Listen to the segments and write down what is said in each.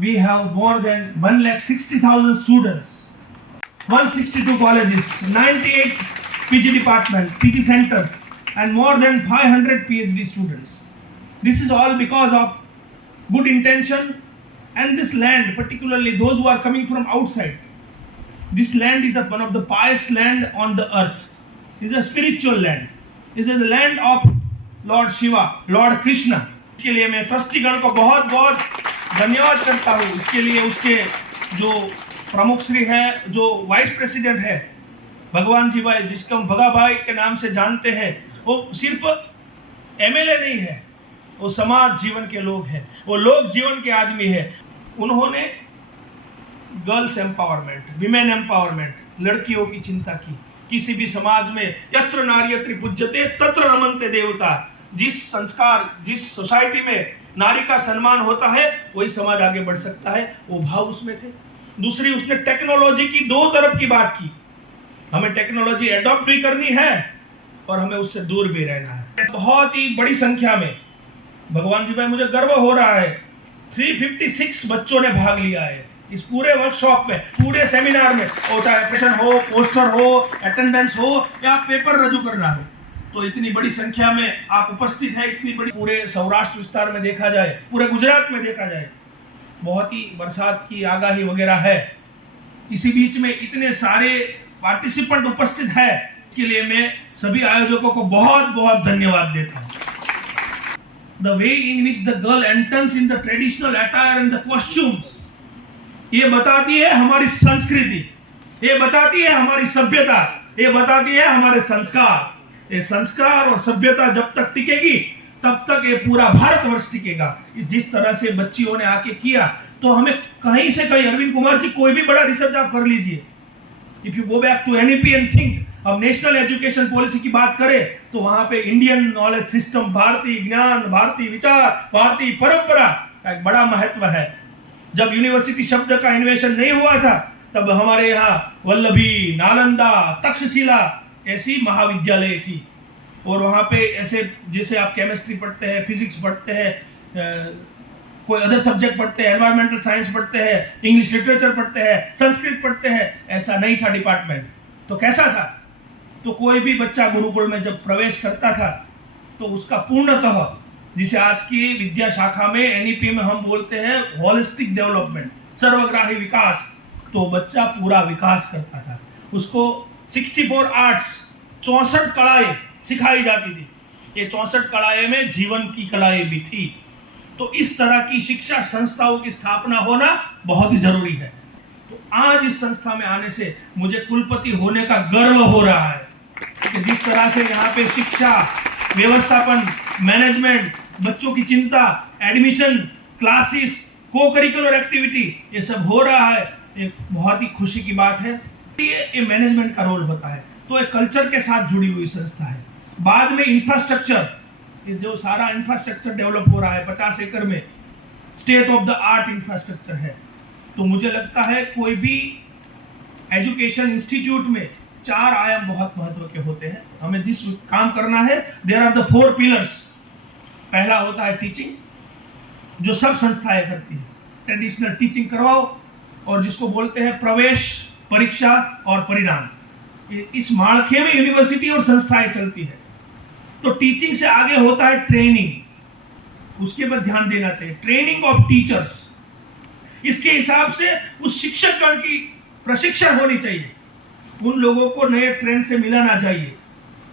we have more than 1,60,000 students, 162 colleges, 98 PG departments, PG centers, and more than 500 PhD students. This is all because of good intention and this land, particularly those who are coming from outside. This land is one of the pious land on the earth. It is a spiritual land. It is the land of Lord Shiva, Lord Krishna. इसके लिए मैं ट्रस्टीगण को बहुत बहुत धन्यवाद करता हूँ. इसके लिए उसके जो प्रमुख श्री है, जो वाइस प्रेसिडेंट है, भगवान जी भाई, जिसको हम भगा भाई के नाम से जानते हैं, वो सिर्फ एमएलए नहीं है, वो समाज जीवन के लोग हैं, वो लोक जीवन के आदमी है. उन्होंने गर्ल्स एम्पावरमेंट, विमेन एम्पावरमेंट, लड़कियों की चिंता की. किसी भी समाज में यत्र नार्यत्र पूज्यते तत्र रमन्ते देवता. जिस संस्कार, जिस सोसाइटी में नारी का सम्मान होता है, वही समाज आगे बढ़ सकता है. वो भाव उसमें थे. दूसरी, उसने टेक्नोलॉजी की दो तरफ की बात की. हमें टेक्नोलॉजी एडॉप्ट भी करनी है और हमें उससे दूर भी रहना है. बहुत ही बड़ी संख्या में, भगवान जी भाई, मुझे गर्व हो रहा है, 356 बच्चों ने भाग लिया है इस पूरे वर्कशॉप में, पूरे सेमिनार में. चाहे प्रेजेंटेशन हो, पोस्टर हो, अटेंडेंस हो या पेपर रजू करना हो, तो इतनी बड़ी संख्या में आप उपस्थित है. इतनी बड़ी, पूरे सौराष्ट्र विस्तार में देखा जाए, पूरे गुजरात में देखा जाए, बहुत ही बरसात की आगाही वगैरह है. इसी बीच में इतने सारे पार्टिसिपेंट उपस्थित है. इसके लिए मैं सभी आयोजकों को बहुत बहुत धन्यवाद देता हूँ. The way in which the girl enters in the traditional attire and the costumes, ये बताती है हमारी संस्कृति, ये बताती है हमारी सभ्यता, ये बताती है हमारे संस्कार. ये संस्कार और सभ्यता जब तक टिकेगी, तब तक ये पूरा भारतवर्ष टिकेगा. जिस तरह से बच्चियों ने आके किया, तो हमें कहीं से कहीं, अरविंद कुमार जी, कोई भी बड़ा रिसर्च आप कर लीजिए. If you go back to NEP and think, अब नेशनल एजुकेशन पॉलिसी की बात करें, तो वहां पे इंडियन नॉलेज सिस्टम, भारतीय ज्ञान, भारतीय विचार, भारतीय परंपरा का एक बड़ा महत्व है. जब यूनिवर्सिटी शब्द का इन्वेशन नहीं हुआ था, तब हमारे यहाँ वल्लभी, नालंदा, तक्षशिला ऐसी महाविद्यालय थी. और वहाँ पे ऐसे, जैसे आप केमिस्ट्री पढ़ते हैं, फिजिक्स पढ़ते हैं, कोई अदर सब्जेक्ट पढ़ते हैं, एनवायरमेंटल साइंस पढ़ते हैं, इंग्लिश लिटरेचर पढ़ते हैं, संस्कृत पढ़ते हैं, ऐसा नहीं था डिपार्टमेंट. तो कैसा था? तो कोई भी बच्चा गुरुकुल में जब प्रवेश करता था, तो उसका पूर्णतः, जिसे आज की विद्या शाखा में, एनईपी में हम बोलते हैं होलिस्टिक डेवलपमेंट, सर्वग्राही विकास, तो बच्चा पूरा विकास करता था. उसको 64 आर्ट्स, 64 कलाएं सिखाई जाती थी. ये 64 कलाएं में जीवन की कलाएं भी थी. तो इस तरह की शिक्षा संस्थाओं की स्थापना होना बहुत ही जरूरी है. तो आज इस संस्था में आने से मुझे कुलपति होने का गर्व हो रहा है कि जिस तरह से यहाँ पे शिक्षा, व्यवस्थापन, मैनेजमेंट, बच्चों की चिंता, एडमिशन, क्लासेस, को करिकुलर एक्टिविटी, ये सब हो रहा है. एक बहुत ही खुशी की बात है. ये मैनेजमेंट का रोल होता है. तो एक कल्चर के साथ जुड़ी हुई संस्था है. बाद में इंफ्रास्ट्रक्चर, ये जो सारा इंफ्रास्ट्रक्चर डेवलप हो रहा है 50 एकड़ में, state of the art infrastructure है. तो मुझे लगता है कोई भी एजुकेशन इंस्टीट्यूट में 4 आयाम बहुत महत्व के होते हैं. हमें जिस काम करना है, देयर आर द 4 पिलर्स. पहला होता है टीचिंग, जो सब संस्थाएं करती है. ट्रेडिशनल टीचिंग करवाओ, और जिसको बोलते हैं प्रवेश, परीक्षा और परिणाम. इस माળखे में यूनिवर्सिटी और संस्थाएं चलती है. तो टीचिंग से आगे होता है ट्रेनिंग. उसके पर ध्यान देना चाहिए. ट्रेनिंग ऑफ टीचर्स, इसके हिसाब से उस शिक्षकगण की प्रशिक्षण होनी चाहिए. उन लोगों को नए ट्रेंड से मिलाना चाहिए.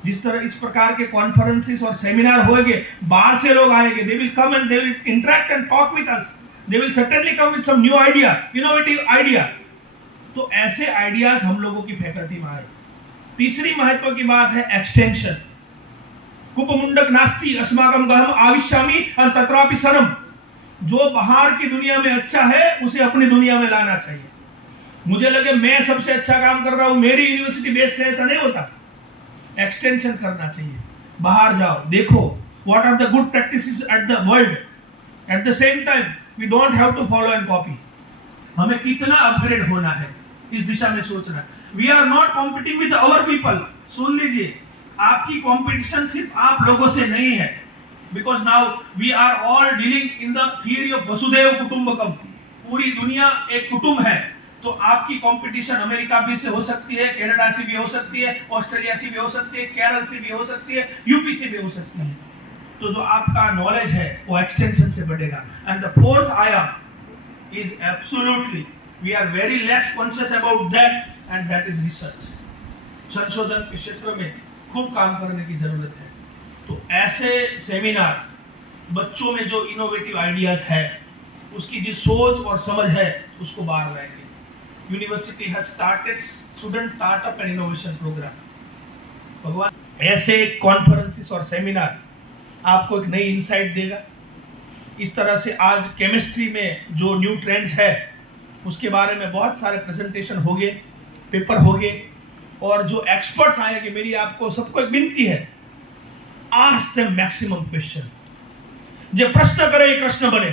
जिस तरह इस प्रकार के कॉन्फ्रेंसेस और सेमिनार होंगे, बाहर से लोग आएंगे, they will come and they will interact and talk with us. They will certainly come with some new idea, innovative idea. तो ऐसे आइडियाज हम लोगों की फैकल्टी में आए. तीसरी महत्व की बात है एक्सटेंशन. कुपमुंडक नास्ति अस्माकं गहम आविश्यामि तत्रापि सनम. जो बाहर की दुनिया में अच्छा है, उसे अपनी दुनिया में लाना चाहिए. मुझे लगे मैं सबसे अच्छा काम कर रहा हूं, मेरी यूनिवर्सिटी बेस्ड है, ऐसा नहीं होता. एक्सटेंशन करना चाहिए. बाहर जाओ, देखो what are the good practices at the world. At the same time we don't have to follow and copy. हमें कितना अपग्रेड होना है, इस दिशा में सोचना. We are not competing with our people. सुन लीजिए, आपकी कंपटीशन सिर्फ आप लोगों से नहीं है. Because now we are all dealing in the theory of वसुधैव कुटुंबकम. पूरी दुनिया एक कुटुंब है, तो आपकी कंपटीशन अमेरिका भी से हो सकती है, कनाडा से भी हो सकती है, ऑस्ट्रेलिया से भी हो सकती है, केरल से भी हो सकती है, यूपी से भी हो सकती है। तो जो आपका नॉलेज है वो एक्सटेंशन से बढ़ेगा। एंड द फोर्थ आयाम is absolutely we are very less conscious about that, and that is research. संशोधन के क्षेत्र में खूब काम करने की जरूरत है। तो ऐसे सेमिनार बच्चों में जो इनोवेटिव आइडियाज है, उसकी जो सोच और समझ है, उसको बाहर लाएंगे। University has started student startup and innovation programme. भगवान ऐसे कॉन्फ्रेंसेस और सेमिनार आपको एक नई इंसाइट देगा। इस तरह से आज केमिस्ट्री में जो न्यू ट्रेंड्स है उसके बारे में बहुत सारे प्रेजेंटेशन होंगे, पेपर होंगे, और जो एक्सपर्ट्स आएंगे, मेरी आपको सबको एक विनती है, आस्क देम मैक्सिमम क्वेश्चन। जे प्रश्न करे એ કૃષ્ણ બને,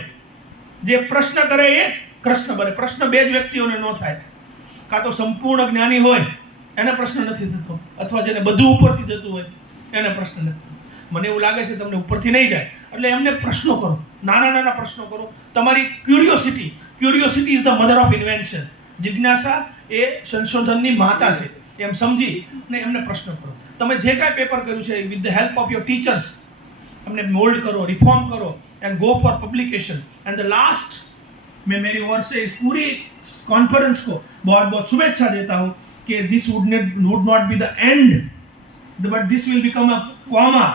જે પ્રશ્ન કરે એ કૃષ્ણ બને। પ્રશ્ન બે જ વ્યક્તિઓને ન થાય, કાં તો સંપૂર્ણ જ્ઞાની હોય એને પ્રશ્ન નથી થતો, અથવા જેને બધું ઉપરથી જતું હોય એને પ્રશ્ન નથી થતો। મને એવું લાગે છે તમને ઉપરથી નહીં જાય, એટલે એમને પ્રશ્નો કરો, નાના નાના પ્રશ્નો કરો। તમારી curiosity is the mother of invention. જિજ્ઞાસા એ સંશોધનની માતા છે, એમ સમજી ને એમને પ્રશ્ન કરો। તમે જે કાંઈ પેપર કર્યું છે with the help of your teachers हमने मोल्ड करो, रिफॉर्म करो and go for publication. And the last, मैं मेरी ओर से इस पूरी कॉन्फ्रेंस को बहुत बहुत शुभेच्छा देता हूँ कि this would not be the end, but this will become a comma.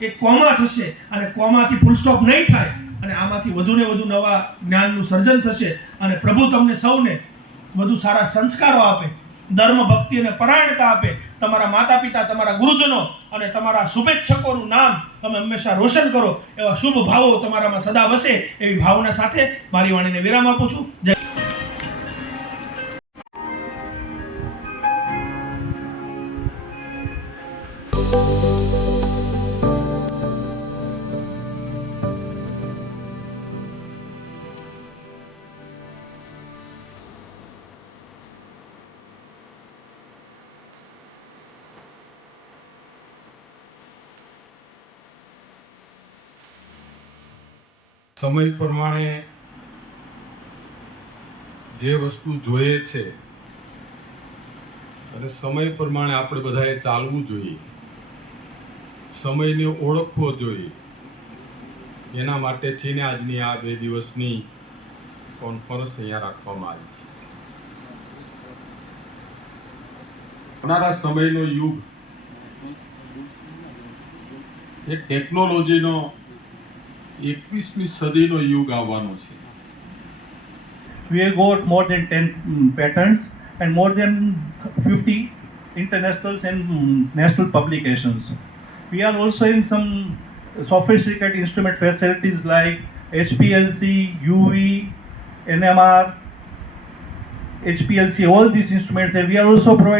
एक कॉमा थशे અને કોમાથી ફૂલ સ્ટોપ નહીં થાય, અને આમાંથી વધુ ને વધુ નવા જ્ઞાનનું સર્જન થશે, અને પ્રભુ તમને સૌને વધુ સારા સંસ્કારો આપે, ધર્મ ભક્તિ અને પરાયણતા આપે। તમારા માતા પિતા, તમારા ગુરુજનો અને તમારા શુભેચ્છકોનું નામ તમે હંમેશા રોશન કરો, એવા શુભ ભાવો તમારામાં સદા વસે, એવી ભાવના સાથે મારી વાણીને વિરામ આપું છું। જય। સમય પ્રમાણે જે વસ્તુ જોઈએ છે અને સમય પ્રમાણે આપણે બધાએ ચાલવું જોઈએ, સમયને ઓળખવો જોઈએ। એના માટે થઈને આજની આ 2 દિવસની કોન્ફરન્સ અહીંયા રાખવામાં આવી છે। આવનારા સમયનો યુગ એ ટેકનોલોજીનો 21મી સદીનો યુગ આવવાનો છે। We have got more than 10 patents and more than 50 international and national publications. We are also in some sophisticated instrument facilities like HPLC, UV, NMR, HPLC, all these instruments, and we are also providing